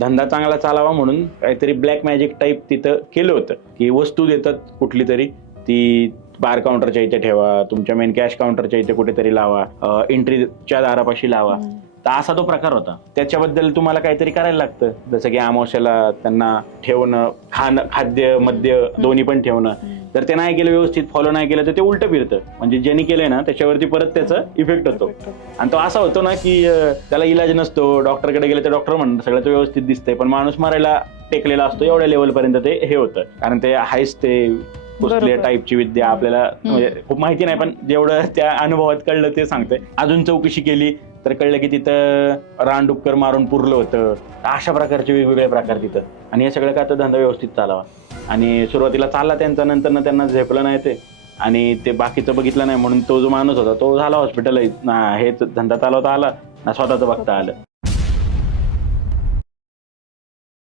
धंदा चांगला चालावा म्हणून काहीतरी ब्लॅक मॅजिक टाईप तिथं केलं होतं की वस्तू देतात कुठली तरी, ती बार काउंटरच्या इथे ठेवा, तुमच्या मेन कॅश काउंटरच्या इथे कुठेतरी लावा, एंट्रीच्या दारापाशी लावा. तर असा तो प्रकार होता. त्याच्याबद्दल तुम्हाला काहीतरी करायला लागतं, जसं की अमावस्याला त्यांना ठेवणं, खाद्य मद्य दोन्ही पण ठेवणं. जर ते नाही केलं व्यवस्थित, फॉलो नाही केलं तर ते उलटं फिरतं. म्हणजे ज्यांनी केलंय ना त्याच्यावरती परत त्याचा इफेक्ट होतो. आणि तो असा होतो ना की त्याला इलाज नसतो, डॉक्टरकडे गेले तर डॉक्टर म्हणतात सगळं तो व्यवस्थित दिसतंय, पण माणूस मरायला टेकलेला असतो. एवढ्या लेवलपर्यंत ते हे होतं, कारण ते आहेच ते कुठल्या टाईपची विद्या आपल्याला म्हणजे खूप माहिती नाही, पण जेवढं त्या अनुभवात कळलं ते सांगतोय. अजून चौकशी केली तर कळलं की तिथं रानडुक्कर मारून पुरलं होतं. अशा प्रकारचे वेगवेगळे प्रकार तिथं. आणि हे सगळं का तर धंदा व्यवस्थित चालावा. आणि सुरुवातीला चालला त्यांचा, नंतर त्यांना झेपलं नाही ते, आणि ते बाकीचं बघितलं नाही, म्हणून तो जो माणूस होता तो झाला हॉस्पिटलाइज ना. हे धंदा चालवता आला ना, स्वतःच बघता आलं.